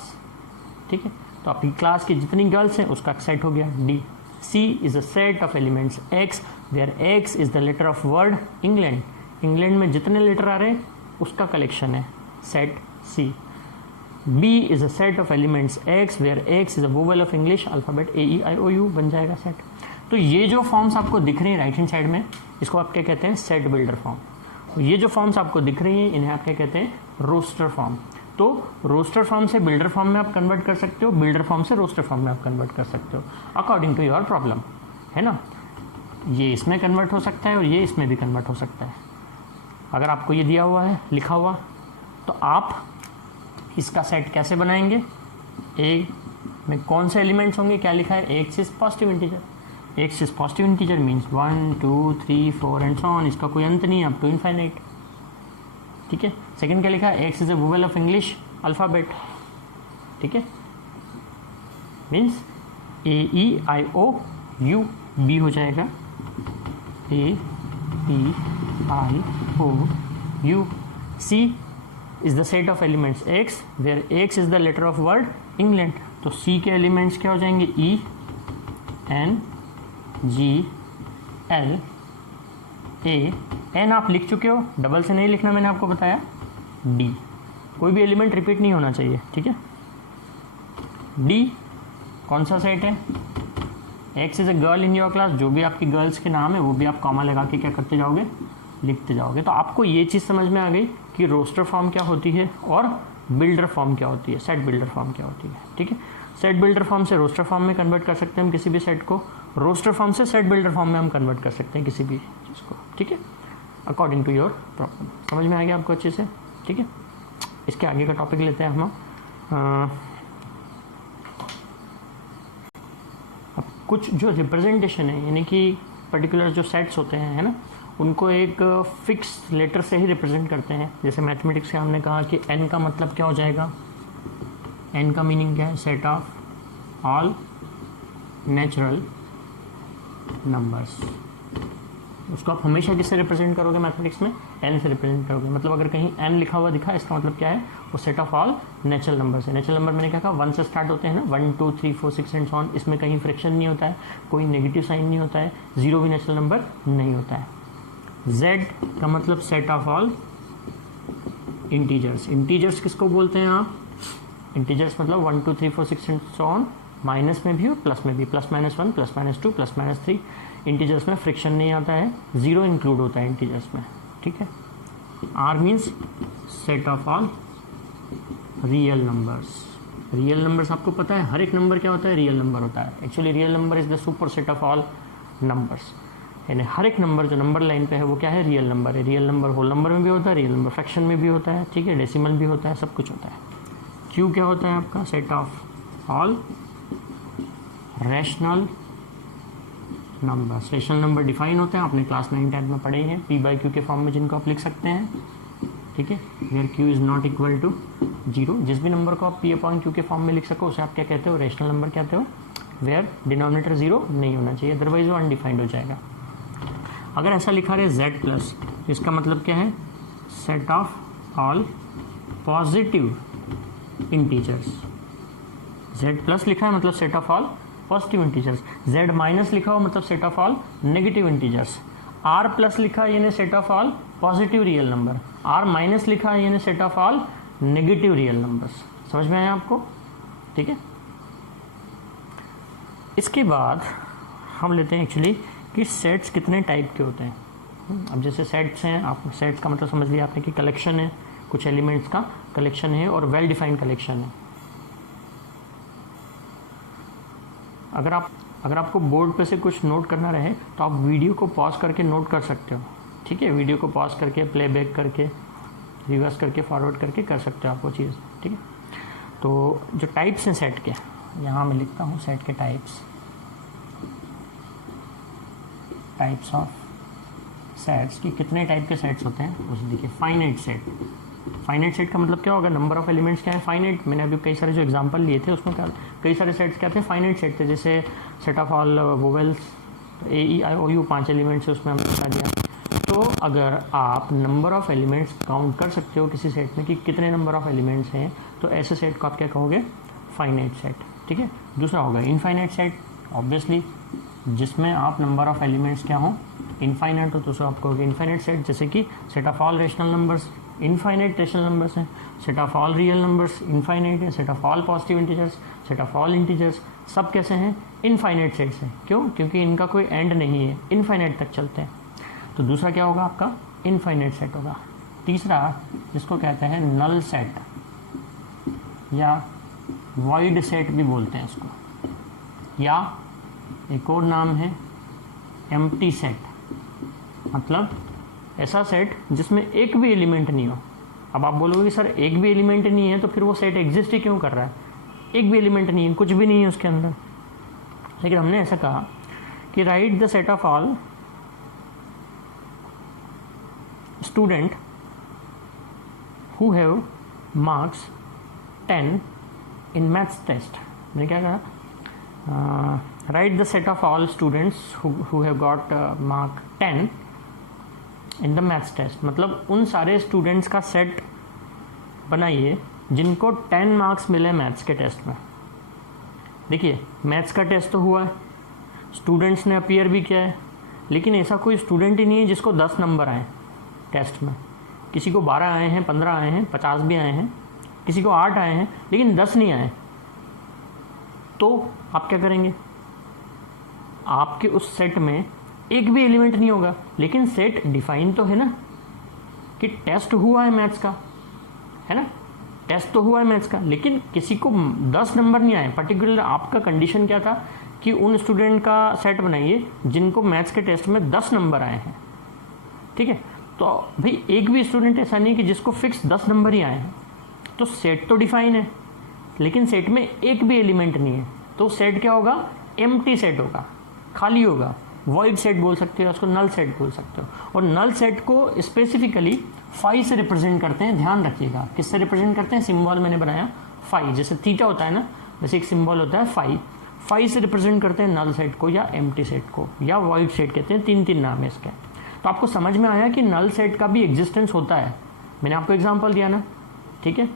ठीक है। तो आपकी क्लास की जितनी गर्ल्स हैं उसका सेट हो गया D। C is a set of elements X where X is the letter of word England, England में जितने लेटर आ रहे हैं उसका कलेक्शन है, set C। B is a set of elements X where X is a vowel of English alphabet AEIOU, बन जाएगा सेट। तो ये जो फॉर्म्स आपको दिख रही है राइट हैंड साइड में, इसको आप क्या कहते हैं, सेट बिल्डर फॉर्म। ये जो फॉर्म्स आपको दिख रही हैं इन्हें आप क्या कहते हैं, रोस्टर फॉर्म। तो रोस्टर फॉर्म से बिल्डर फॉर्म में आप कन्वर्ट कर सकते हो, बिल्डर फॉर्म से रोस्टर फॉर्म में आप कन्वर्ट कर सकते हो अकॉर्डिंग टू योर प्रॉब्लम, है ना। ये इसमें कन्वर्ट हो सकता है और ये इसमें भी कन्वर्ट हो सकता है। अगर आपको ये दिया हुआ है लिखा हुआ, तो आप इसका सेट कैसे बनाएंगे, ए में कौन से एलिमेंट्स होंगे, क्या लिखा है, x is positive integer. X is positive integer means 1 2 3 4 and so on, इसका कोई अंत नहीं अप टू इनफाइनाइट, ठीक है। सेकंड क्या लिखा है, x is a vowel of English alphabet, ठीक है, मीन्स AEIOU, बी हो जाएगा AEIOU। C is the set of elements X where X is the letter of word England, तो C के एलिमेंट्स क्या हो जाएंगे, E N G L A, N आप लिख चुके हो, डबल से नहीं लिखना, मैंने आपको बताया। D, कोई भी एलिमेंट रिपीट नहीं होना चाहिए, ठीक है। D कौन सा सेट है, X is a girl in your class, जो भी आपकी गर्ल्स के नाम है वो भी आप कॉमा लगा के क्या करते जाओगे, लिखते जाओगे। तो आपको ये चीज़ समझ में आ गई कि रोस्टर फॉर्म क्या होती है और बिल्डर फॉर्म क्या होती है, सेट बिल्डर फॉर्म क्या होती है, ठीक है। सेट बिल्डर फॉर्म से रोस्टर फॉर्म में कन्वर्ट कर सकते हैं हम किसी भी सेट को, रोस्टर फॉर्म से सेट बिल्डर फॉर्म में हम कन्वर्ट कर सकते हैं किसी भी चीज़ को, ठीक है, अकॉर्डिंग टू योर प्रॉब्लम। समझ में आ गया आपको अच्छे से, ठीक है। इसके आगे का टॉपिक लेते हैं हम। अब कुछ जो रिप्रेजेंटेशन है, यानी कि पर्टिकुलर जो सेट्स होते हैं, है ना, उनको एक फिक्स लेटर से ही रिप्रेजेंट करते हैं। जैसे मैथमेटिक्स का हमने कहा कि n का मतलब क्या हो जाएगा, n का मीनिंग क्या है, set of all natural numbers, उसको आप हमेशा किससे रिप्रेजेंट करोगे मैथमेटिक्स में, n से रिप्रेजेंट करोगे। मतलब अगर कहीं n लिखा हुआ दिखा, इसका मतलब क्या है, वो set of all natural number है। नेचुरल नंबर मैंने क्या कहा, 1 से स्टार्ट होते हैं ना, 1 2 3 4 6 एंड सो ऑन। इसमें कहीं फ्रैक्शन नहीं होता है, कोई नेगेटिव साइन नहीं होता है, जीरो भी नेचुरल नंबर नहीं होता है। z का मतलब set of all integers. Integers किसको बोलते हैं आप, इंटीजर्स मतलब 1 2 3 4 6 एंड सो ऑन, माइनस में भी और प्लस में भी, +-1 +-2 +-3। इंटीजर्स में फ्रिक्शन नहीं आता है, जीरो इंक्लूड होता है इंटीजर्स में, ठीक है। R means set of all real numbers. Real numbers आपको पता है, हर एक नंबर क्या होता है, रियल नंबर होता है। Actually real number is the super set of all numbers, यानी हर एक नंबर जो नंबर लाइन पे है वो क्या है, रियल नंबर है। रियल नंबर होल नंबर में भी होता है, रियल नंबर फ्रैक्शन में भी होता है, ठीक है, डेसिमल भी होता है, सब कुछ होता है। Q क्या होता है आपका, set of all rational numbers. Rational number define होते हैं, आपने क्लास 9 10 में पढ़े हैं, P/Q के फॉर्म में जिनको आप लिख सकते हैं, ठीक है। Where Q is not equal to 0, जिस भी नंबर को आप P/Q के फॉर्म में लिख सको उसे आप क्या कहते हो, रैशनल नंबर कहते हो। वेयर डिनोमिनेटर 0 नहीं होना चाहिए, अदरवाइज वो अनडिफाइंड हो जाएगा। अगर ऐसा लिखा रहे Z+, इसका मतलब क्या है, set of all positive integers. Z+ लिखा है मतलब set of all positive integers. Z- लिखा हो मतलब set of all negative integers. R+ लिखा है यानी set of all positive real number. R- लिखा है यानी set of all negative real numbers. समझ में आया आपको, ठीक है। इसके बाद हम लेते हैं एक्चुअली कि सेट्स कितने टाइप के होते हैं। अब जैसे सेट्स हैं, आप सेट्स का मतलब समझ लिया आपने कि कलेक्शन है, कुछ एलिमेंट्स का कलेक्शन है और वेल डिफाइंड कलेक्शन है। अगर आपको बोर्ड पे से कुछ नोट करना रहे तो आप वीडियो को पॉज करके नोट कर सकते हो, ठीक है। वीडियो को पॉज करके, प्लेबैक करके, रिवर्स करके, फॉरवर्ड करके कर सकते हो आप वो चीज़, ठीक है। तो जो टाइप्स हैं सेट के, यहाँ मैं लिखता हूँ सेट के टाइप्स ऑफ सेट्स की कितने टाइप के सेट्स होते हैं उसे देखिए। फाइनाइट सेट, फाइनाइट सेट का मतलब क्या होगा, नंबर ऑफ एलिमेंट्स क्या है, फाइनाइट। मैंने अभी कई सारे जो एग्जांपल लिए थे उसमें क्या कई सारे सेट्स क्या थे, फाइनाइट सेट थे। जैसे set of all vowels, AEIOU 5 elements है उसमें हमने बता दिया। तो अगर आप नंबर ऑफ एलिमेंट्स काउंट कर सकते हो किसी सेट में कि कितने नंबर ऑफ एलिमेंट्स हैं, तो ऐसे सेट को आप क्या कहोगे, फाइनाइट सेट, ठीक है। दूसरा होगा इनफाइनाइट सेट, ऑब्वियसली जिसमें आप नंबर ऑफ एलिमेंट्स क्या हो, इनफाइनाइट हो, तो उसको आप कहोगे इनफाइनाइट सेट। जैसे कि set of all rational numbers, infinite rational numbers हैं। Set of all real numbers infinite है। Set of all positive integers, set of all integers, सब कैसे हैं, इनफाइनाइट सेट्स हैं। क्यों, क्योंकि इनका कोई एंड नहीं है, इनफाइनाइट तक चलते हैं। तो दूसरा क्या होगा आपका, इनफाइनाइट सेट होगा। तीसरा जिसको कहते हैं नल सेट या वॉइड सेट भी बोलते हैं इसको, या एक और नाम है एम्प्टी सेट। मतलब ऐसा सेट जिसमें एक भी एलिमेंट नहीं हो। अब आप बोलोगे कि सर एक भी एलिमेंट नहीं है तो फिर वो सेट एग्जिस्ट ही क्यों कर रहा है, एक भी एलिमेंट नहीं है, कुछ भी नहीं है उसके अंदर। लेकिन हमने ऐसा कहा कि write the set of all student who have marks 10 in maths test. मैंने क्या कहा, write the set of all students who have got mark 10 in the maths test. मतलब उन सारे स्टूडेंट्स का सेट बनाइए जिनको 10 मार्क्स मिले मैथ्स के टेस्ट में। देखिए मैथ्स का टेस्ट तो हुआ है, स्टूडेंट्स ने अपीयर भी किया है, लेकिन ऐसा कोई स्टूडेंट ही नहीं है जिसको 10 नंबर आए टेस्ट में। किसी को 12 आए हैं, 15 आए हैं, 50 भी आए हैं, किसी को 8 आए हैं, लेकिन 10 नहीं आए। तो आप क्या करेंगे, आपके उस सेट में एक भी एलिमेंट नहीं होगा, लेकिन सेट डिफाइन तो है ना कि टेस्ट हुआ है मैथ्स का, है ना, टेस्ट तो हुआ है मैथ्स का, लेकिन किसी को 10 नंबर नहीं आए। पर्टिकुलर आपका कंडीशन क्या था कि उन स्टूडेंट का सेट बनाइए जिनको मैथ्स के टेस्ट में 10 नंबर आए हैं, ठीक है। तो भाई एक भी स्टूडेंट ऐसा नहीं कि जिसको फिक्स 10 नंबर ही आए हैं। तो सेट तो डिफाइन है, लेकिन सेट में एक भी एलिमेंट नहीं है, तो सेट क्या होगा, एम्प्टी सेट होगा, खाली होगा। वॉइड सेट बोल सकते हो, उसको नल सेट बोल सकते हो। और नल सेट को स्पेसिफिकली फाई से रिप्रेजेंट करते हैं, ध्यान रखिएगा। किससे रिप्रेजेंट करते हैं, सिंबल मैंने बनाया फाई, जैसे थीटा होता है ना, वैसे एक सिंबल होता है फाई। फाई से रिप्रेजेंट करते हैं नल सेट को या एम्प्टी सेट को या वॉइड सेट कहते हैं, 3 नाम है इसके। तो आपको समझ में आया कि नल सेट का भी एग्जिस्टेंस होता है, मैंने आपको एग्जांपल दिया ना, ठीक है।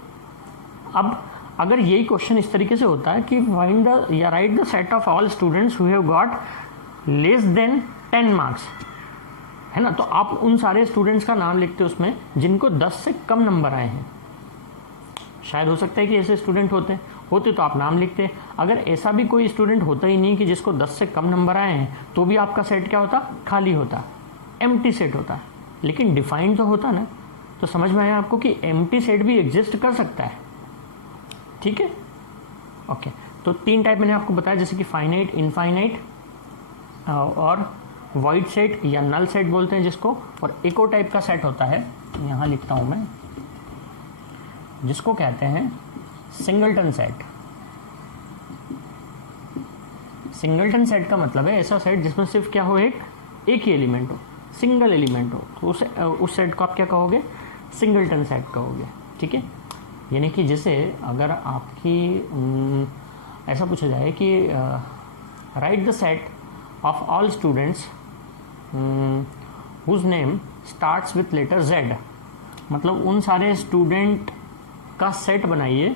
अब अगर यही क्वेश्चन इस तरीके से होता है कि फाइंड द या right the set of all students who have got less than 10 marks, है ना, तो आप उन सारे स्टूडेंट्स का नाम लिखते हो उसमें जिनको 10 से कम नंबर आए हैं। शायद हो सकता है कि ऐसे स्टूडेंट होते तो आप नाम लिखते। अगर ऐसा भी कोई स्टूडेंट होता ही नहीं कि जिसको 10 से कम नंबर आए हैं, तो भी आपका सेट क्या होता, खाली होता, एम्प्टी सेट होता। लेकिन डिफाइंड तो होता ना, तो समझ में आया आपको कि एम्प्टी सेट भी एग्जिस्ट कर सकता है, ठीक है। ओके, तो 3 टाइप मैंने आपको बताया, जैसे कि फाइनाइट, इनफाइनाइट और वॉइड सेट या नल सेट बोलते हैं जिसको। और एक और टाइप का सेट होता है, यहाँ लिखता हूँ मैं, जिसको कहते हैं सिंगलटन सेट। सिंगलटन सेट का मतलब है ऐसा सेट जिसमें सिर्फ क्या हो, एक ही एलिमेंट हो, सिंगल एलिमेंट हो, तो उस सेट को आप क्या कहोगे, सिंगलटन सेट कहोगे, ठीक है। यानी कि जैसे अगर आपकी ऐसा पूछा जाए कि write the set of all students whose name starts with letter Z, मतलब उन सारे स्टूडेंट का सेट बनाइए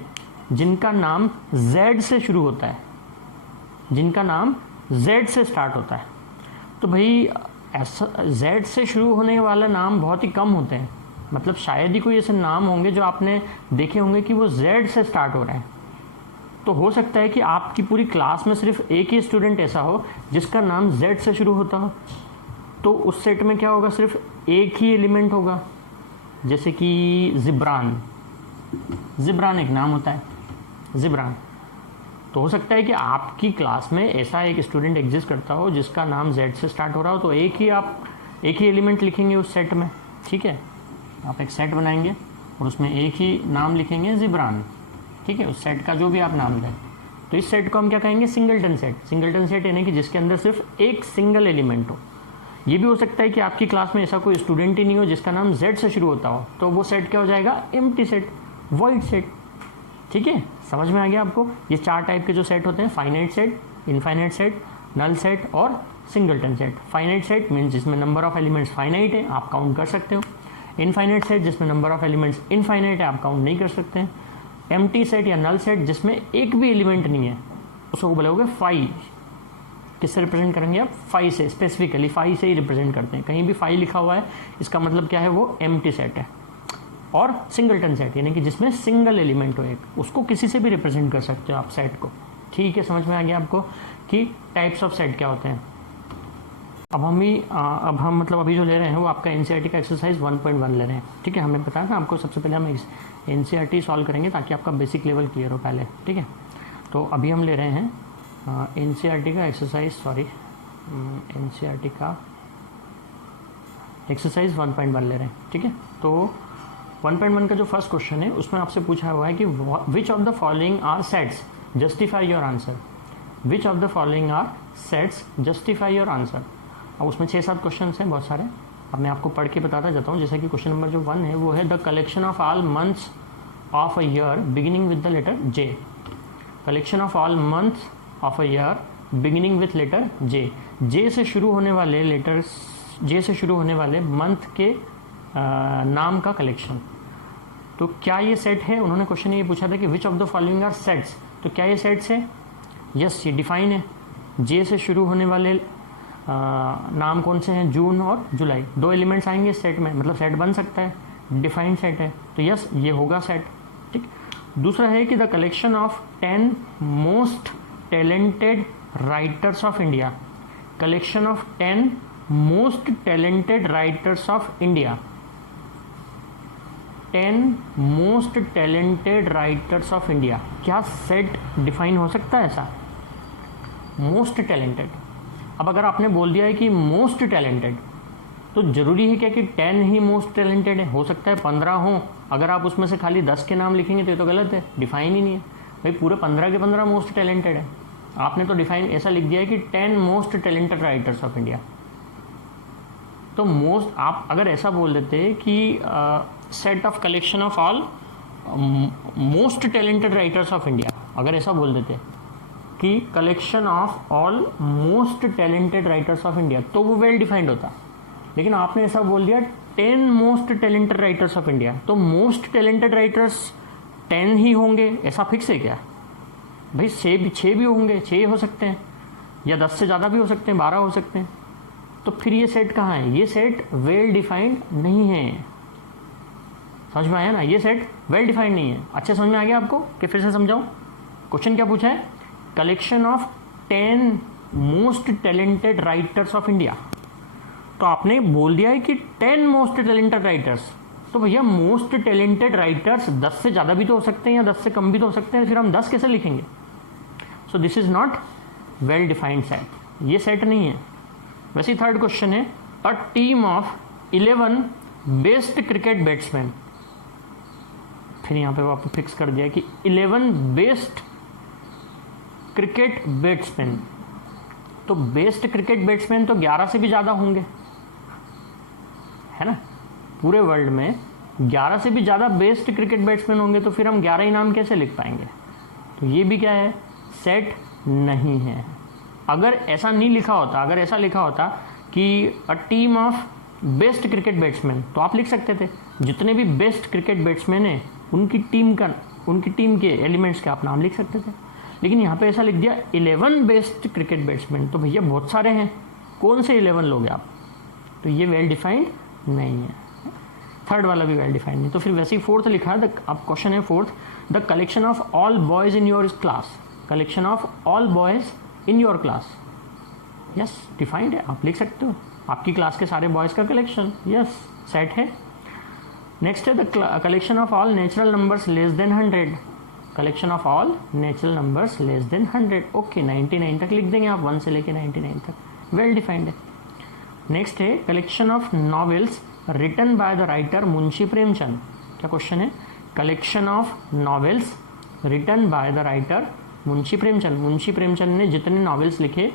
जिनका नाम Z से शुरू होता है, जिनका नाम Z से स्टार्ट होता है। तो भाई ऐसा Z से शुरू होने वाला नाम बहुत ही कम होते हैं, मतलब शायद ही कोई ऐसे नाम होंगे जो आपने देखे होंगे कि वो Z से स्टार्ट हो रहे हैं। तो हो सकता है कि आपकी पूरी क्लास में सिर्फ एक ही स्टूडेंट ऐसा हो जिसका नाम Z से शुरू होता हो, तो उस सेट में क्या होगा, सिर्फ एक ही एलिमेंट होगा, जैसे कि जिब्रान एक नाम होता है, जिब्रान। तो हो सकता है कि आपकी क्लास में ऐसा एक स्टूडेंट एग्जिस्ट करता हो जिसका नाम Z से स्टार्ट हो रहा हो, तो एक ही एलिमेंट लिखेंगे उस सेट में, ठीक है। आप एक सेट बनाएंगे और उसमें एक ही नाम लिखेंगे, जिब्रान, ठीक है, उस सेट का जो भी आप नाम दें। तो इस सेट को हम क्या कहेंगे, सिंगलटन सेट। सिंगलटन सेट यानी कि जिसके अंदर सिर्फ एक सिंगल एलिमेंट हो। ये भी हो सकता है कि आपकी क्लास में ऐसा कोई स्टूडेंट ही नहीं हो जिसका नाम Z से शुरू होता हो, तो वो सेट क्या हो जाएगा, एम्प्टी सेट, वॉइड सेट, ठीक है। समझ में आ गया आपको। ये 4 टाइप के जो सेट होते हैं, finite set, infinite set, null set और singleton set. Finite set means जिसमें नंबर ऑफ एलिमेंट्स फाइनाइट है, आप काउंट कर सकते हो। इनफाइनाइट सेट जिसमें नंबर ऑफ एलिमेंट्स इनफाइनाइट है, आप काउंट नहीं कर सकते हैं। एम्प्टी सेट या नल सेट जिसमें एक भी एलिमेंट नहीं है, उसको बोलोगे फाई। किससे रिप्रेजेंट करेंगे आप, फाई से, स्पेसिफिकली फाई से ही रिप्रेजेंट करते हैं। कहीं भी फाई लिखा हुआ है इसका मतलब क्या है, वो एम्प्टी सेट है। और सिंगलटन सेट यानी कि जिसमें सिंगल एलिमेंट हो एक, उसको किसी से भी रिप्रेजेंट कर सकते हो आप सेट को, ठीक है। समझ में आ गया आपको कि टाइप्स ऑफ सेट क्या होते हैं। अब हम मतलब अभी जो ले रहे हैं वो आपका एनसीईआरटी का एक्सरसाइज 1.1 ले रहे हैं, ठीक है। हमें पता है ना आपको, सबसे पहले हम एनसीईआरटी सॉल्व करेंगे ताकि आपका बेसिक लेवल क्लियर हो पहले, ठीक है। तो अभी हम ले रहे हैं एनसीईआरटी का एनसीईआरटी का एक्सरसाइज 1.1 ले रहे हैं, ठीक है। तो 1.1 का जो फर्स्ट क्वेश्चन है उसमें आपसे पूछा हुआ है कि which of the following are sets, justify your answer. Which of the following are sets, justify your answer. अब उसमें 6-7 क्वेश्चन हैं बहुत सारे, अब मैं आपको पढ़ के बताता जाता हूँ। जैसे कि क्वेश्चन नंबर जो 1 है वो है the collection of all months of a year beginning with the letter J। Collection of all months of a year beginning with letter J से शुरू होने वाले लेटर्स, J से शुरू होने वाले मंथ के नाम का कलेक्शन। तो क्या ये सेट है, उन्होंने क्वेश्चन ये पूछा था कि which of the following are sets, तो क्या ये सेट्स है, यस ये डिफाइन है। J से शुरू होने वाले नाम कौन से हैं, जून और जुलाई, 2 एलिमेंट्स आएंगे इस सेट में, मतलब सेट बन सकता है, डिफाइंड सेट है, तो यस ये होगा सेट, ठीक। दूसरा है कि the collection of 10 most talented writers of India. Collection of 10 most talented writers of India, 10 most talented writers of India, क्या सेट डिफाइन हो सकता है ऐसा, मोस्ट टैलेंटेड। अब अगर आपने बोल दिया है कि मोस्ट टैलेंटेड, तो जरूरी है क्या कि 10 ही मोस्ट टैलेंटेड है, हो सकता है 15 हो। अगर आप उसमें से खाली 10 के नाम लिखेंगे तो ये तो गलत है, डिफाइन ही नहीं है भाई, पूरे 15 के 15 मोस्ट टैलेंटेड है। आपने तो डिफाइन ऐसा लिख दिया है कि 10 most talented writers of India. तो मोस्ट, आप अगर ऐसा बोल देते कि set of collection of all most talented writers of India, अगर ऐसा बोल देते कि collection of all most talented writers of India, तो वो वेल डिफाइंड होता। लेकिन आपने ऐसा बोल दिया 10 most talented writers of India, तो मोस्ट टैलेंटेड राइटर्स 10 ही होंगे ऐसा फिक्स है क्या भाई? 6 भी होंगे, 6 हो सकते हैं, या 10 से ज़्यादा भी हो सकते हैं, 12 हो सकते हैं। तो फिर ये सेट कहाँ है? ये सेट वेल डिफाइंड नहीं है। समझ में आया ना? ये सेट वेल डिफाइंड नहीं है। अच्छे समझ में आ गया आपको कि फिर से समझाऊं? क्वेश्चन क्या पूछा है? Collection of 10 most talented writers of India. तो आपने बोल दिया है कि 10 मोस्ट टैलेंटेड राइटर्स, तो भैया मोस्ट टैलेंटेड राइटर्स 10 से ज़्यादा भी तो हो सकते हैं या 10 से कम भी तो हो सकते हैं, फिर हम 10 कैसे लिखेंगे? So this is not well defined set, ये सेट नहीं है। वैसे थर्ड क्वेश्चन है, a team of 11 best cricket batsman. फिर यहां पे वो आपने फिक्स कर दिया कि 11 बेस्ट क्रिकेट बैट्समैन, तो बेस्ट क्रिकेट बैट्समैन तो 11 से भी ज़्यादा होंगे, है ना? पूरे वर्ल्ड में 11 से भी ज़्यादा बेस्ट क्रिकेट बैट्समैन होंगे, तो फिर हम 11 ही नाम कैसे लिख पाएंगे? तो ये भी क्या है? सेट नहीं है। अगर ऐसा नहीं लिखा होता, अगर ऐसा लिखा होता कि a team of best cricket batsman, तो आप लिख सकते थे जितने भी बेस्ट क्रिकेट बैट्समैन हैं उनकी टीम के एलिमेंट्स के आप नाम लिख सकते थे। लेकिन यहाँ पे ऐसा लिख दिया 11 बेस्ट क्रिकेट बैट्समैन, तो भैया बहुत सारे हैं, कौन से 11 लोगे आप? तो ये वेल डिफाइंड नहीं है। थर्ड वाला भी वेल डिफाइंड नहीं। तो फिर वैसे ही फोर्थ लिखा है, अब क्वेश्चन है fourth, the collection of all boys in your class. Collection of all boys in your class, yes defined है, आप लिख सकते हो आपकी क्लास के सारे बॉयज का कलेक्शन, यस सेट है। नेक्स्ट है the collection of all natural numbers less than 100। Collection of all natural numbers less than 100, okay 99 तक लिख देंगे आप, 1 से लेके 99 तक, वेल डिफाइंड है। नेक्स्ट है collection of novels written by the writer Munshi Premchand. क्या क्वेश्चन है? Collection of novels written by the writer Munshi Premchand. Munshi Premchand ने जितने नॉवेल्स लिखे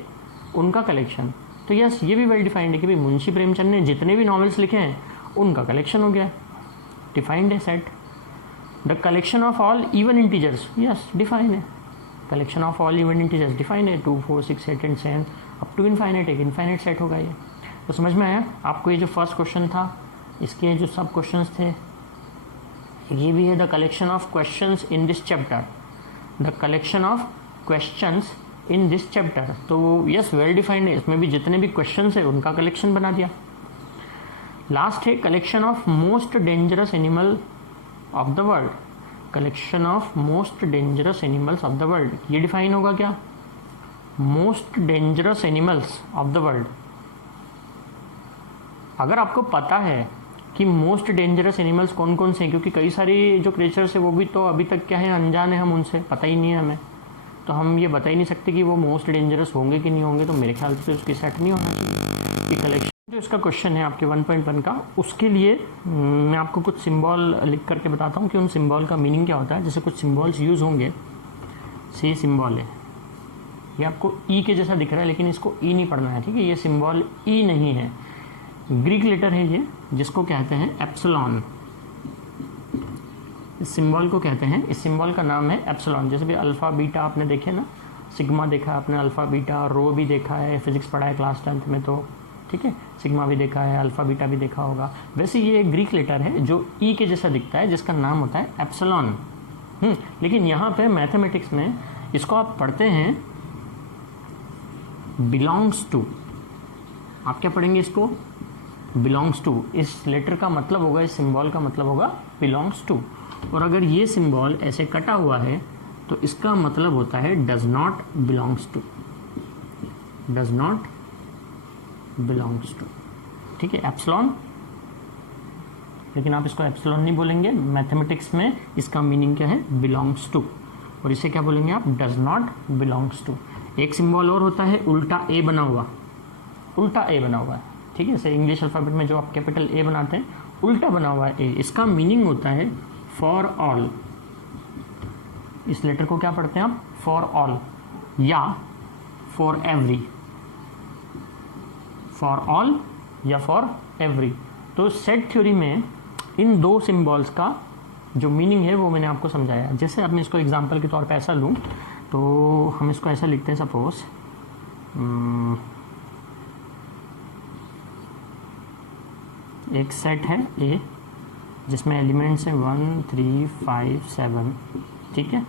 उनका कलेक्शन, तो यस ये भी वेल डिफाइंड है कि भाई मुंशी प्रेमचंद ने जितने भी नॉवेल्स लिखे हैं उनका कलेक्शन हो गया, डिफाइंड है set. The collection of all even integers, yes defined है। Collection of all even integers defined है, 2, 4, 6, 8 एंड 7 अप टू इनफाइनाइट, एक इनफाइनाइट सेट होगा ये। तो समझ में आया आपको? ये जो फर्स्ट क्वेश्चन था, इसके जो सब क्वेश्चंस थे, ये भी है the collection of questions in this chapter, the collection of questions in this chapter. तो यस वेल डिफाइंड है, इसमें भी जितने भी क्वेश्चंस है उनका कलेक्शन बना दिया। लास्ट है collection of most dangerous animal of the world. Collection of most dangerous animals of the world, ये डिफाइन होगा क्या? Most dangerous animals of the world. अगर आपको पता है कि मोस्ट डेंजरस एनिमल्स कौन कौन से हैं, क्योंकि कई सारी जो क्रिएचर्स है वो भी तो अभी तक क्या है, अनजान है, हम उनसे पता ही नहीं है हमें, तो हम ये बता ही नहीं सकते कि वो मोस्ट डेंजरस होंगे कि नहीं होंगे, तो मेरे ख्याल से उसकी सेट नहीं होना चाहिए। कि कलेक्शन जो इसका क्वेश्चन है आपके 1.1 का, उसके लिए मैं आपको कुछ सिंबल लिख करके बताता हूँ कि उन सिंबल का मीनिंग क्या होता है। जैसे कुछ सिंबल्स यूज़ होंगे, से सिंबल है, ये आपको ई के जैसा दिख रहा है लेकिन इसको ई नहीं पढ़ना है, ठीक है? ये सिंबल ई नहीं है, ग्रीक लेटर है ये, जिसको कहते हैं एप्सिलॉन। इस सिंबल को कहते हैं, इस सिंबल का नाम है एप्सिलॉन। जैसे भी अल्फ़ा बीटा आपने देखे ना, सिग्मा देखा आपने, अल्फ़ा बीटा, रो भी देखा है, फिजिक्स पढ़ा है क्लास 10th में, तो ठीक है, सिग्मा भी देखा है, अल्फ़ा बीटा भी देखा होगा। वैसे ये ग्रीक लेटर है जो ई के जैसा दिखता है, जिसका नाम होता है एप्सिलॉन। लेकिन यहाँ पे मैथमेटिक्स में इसको आप पढ़ते हैं बिलोंग्स टू। आप क्या पढ़ेंगे इसको? Belongs to. इस लेटर का मतलब होगा, इस सिंबल का मतलब होगा बिलोंग्स टू। और अगर ये सिंबल ऐसे कटा हुआ है तो इसका मतलब होता है does not belongs to, does not belongs to, ठीक है, एप्सिलॉन। लेकिन आप इसको एप्सिलॉन नहीं बोलेंगे, मैथमेटिक्स में इसका मीनिंग क्या है? Belongs to. और इसे क्या बोलेंगे आप? Does not belongs to. एक सिंबल और होता है उल्टा ए बना हुआ, उल्टा ए बना हुआ है, ठीक है? जैसे इंग्लिश अल्फ़ाबेट में जो आप कैपिटल ए बनाते हैं, उल्टा बना हुआ है ए, इसका मीनिंग होता है फॉर ऑल। इस लेटर को क्या पढ़ते हैं आप? फॉर ऑल या फॉर एवरी, फॉर ऑल या फॉर एवरी। तो सेट थ्योरी में इन दो सिंबल्स का जो मीनिंग है वो मैंने आपको समझाया। जैसे अब मैं इसको एग्जांपल के तौर पे ऐसा लूँ, तो हम इसको ऐसा लिखते हैं, सपोज एक सेट है ए जिसमें एलिमेंट्स हैं 1 3 5 7, ठीक है।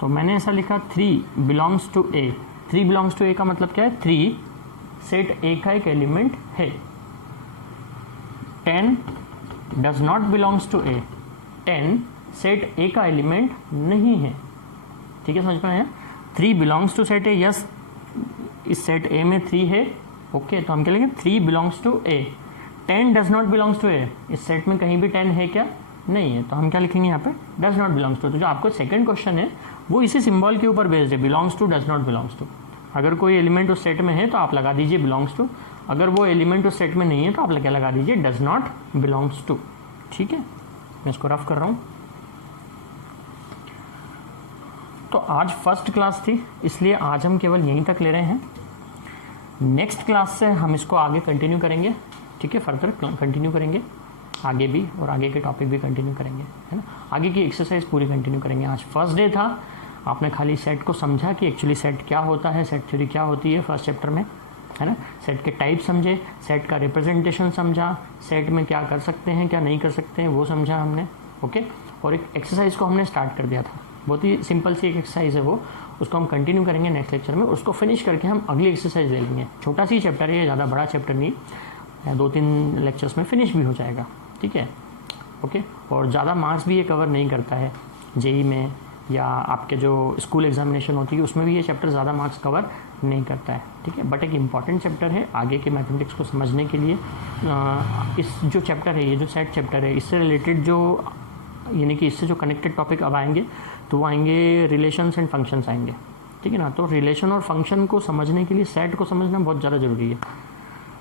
तो मैंने ऐसा लिखा 3 belongs to A. 3 belongs to A का मतलब क्या है? 3 सेट ए का एक एलिमेंट है। 10 does not belongs to A. 10 set A का एलिमेंट नहीं है, ठीक है, समझ में आया? 3 belongs to set A, yes इस सेट ए में 3 है, ओके, तो हम क्या लिखेंगे? 3 belongs to A. 10 does not belongs to A, इस सेट में कहीं भी 10 है क्या? नहीं है, तो हम क्या लिखेंगे यहाँ पे? Does not belongs to. तो जो आपको सेकंड क्वेश्चन है वो इसी सिंबल के ऊपर बेस्ड है, belongs to, does not belongs to. अगर कोई एलिमेंट उस सेट में है तो आप लगा दीजिए बिलोंग्स टू, अगर वो एलिमेंट उस सेट में नहीं है तो आप क्या लगा दीजिए? डज नॉट बिलोंग्स टू, ठीक है। मैं इसको रफ कर रहा हूँ। तो आज फर्स्ट क्लास थी, इसलिए आज हम केवल यहीं तक ले रहे हैं। नेक्स्ट क्लास से हम इसको आगे कंटिन्यू करेंगे, ठीक है, फर्दर कंटिन्यू करेंगे आगे भी, और आगे के टॉपिक भी कंटिन्यू करेंगे, है ना। आगे की एक्सरसाइज पूरी कंटिन्यू करेंगे। आज फर्स्ट डे था, आपने खाली सेट को समझा कि एक्चुअली सेट क्या होता है, सेट थ्योरी क्या होती है फर्स्ट चैप्टर में, है ना। सेट के टाइप समझे, सेट का रिप्रेजेंटेशन समझा, सेट में क्या कर सकते हैं क्या नहीं कर सकते हैं वो समझा हमने, ओके। और एक एक्सरसाइज को हमने स्टार्ट कर दिया था, बहुत ही सिंपल सी एक एक्सरसाइज है वो, उसको हम कंटिन्यू करेंगे नेक्स्ट लेक्चर में। उसको फिनिश करके हम अगली एक्सरसाइज ले लेंगे। छोटा सी चैप्टर है, ज़्यादा बड़ा चैप्टर नहीं, 2-3 लेक्चर्स में फिनिश भी हो जाएगा, ठीक है, ओके। और ज़्यादा मार्क्स भी ये कवर नहीं करता है, जेई में या आपके जो स्कूल एग्जामिनेशन होती है उसमें भी ये चैप्टर ज़्यादा मार्क्स कवर नहीं करता है, ठीक है। बट एक इम्पॉर्टेंट चैप्टर है आगे के मैथमेटिक्स को समझने के लिए। इस जो चैप्टर है, ये जो सेट चैप्टर है, इससे रिलेटेड जो, यानी कि इससे जो कनेक्टेड टॉपिक अब आएंगे तो वो आएंगे रिलेशंस एंड फंक्शंस आएंगे, ठीक है ना। तो रिलेशन और फंक्शन को समझने के लिए सेट को समझना बहुत ज़्यादा ज़रूरी है,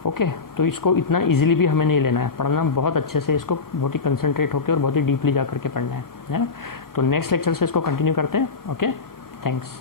ओके। तो इसको इतना इजीली भी हमें नहीं लेना है, पढ़ना बहुत अच्छे से, इसको बहुत ही कंसंट्रेट होकर और बहुत ही डीपली जा करके पढ़ना है ना। तो नेक्स्ट लेक्चर से इसको कंटिन्यू करते हैं, ओके, थैंक्स।